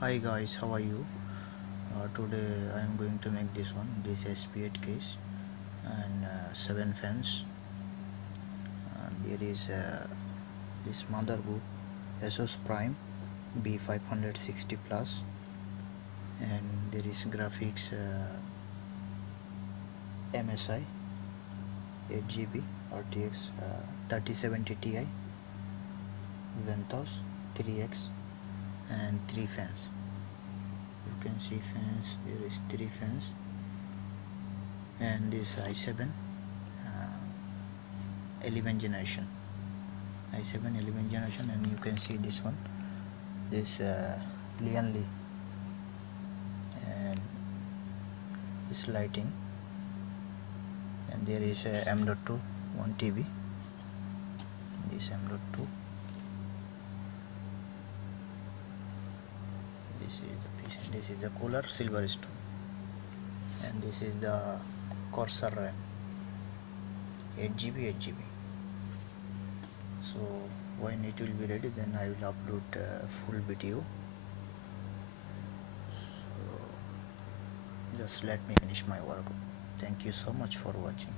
Hi guys, how are you? Today I am going to make this SP8 case and 7 fans. There is this motherboard Asus Prime B560 plus, and there is graphics MSI 8GB RTX 3070 Ti, Ventos 3X, and 3 fans. You can see fans, there is 3 fans, and this i7 11 generation, i7 11 generation, and you can see this one, this Lian Li, and this lighting, and there is a M.2 1 TB, this M.2, this is the PC, this is the cooler Silverstone, and this is the Corsair RAM 8GB 8GB. So when it will be ready, then I will upload full video. So just let me finish my work. Thank you so much for watching.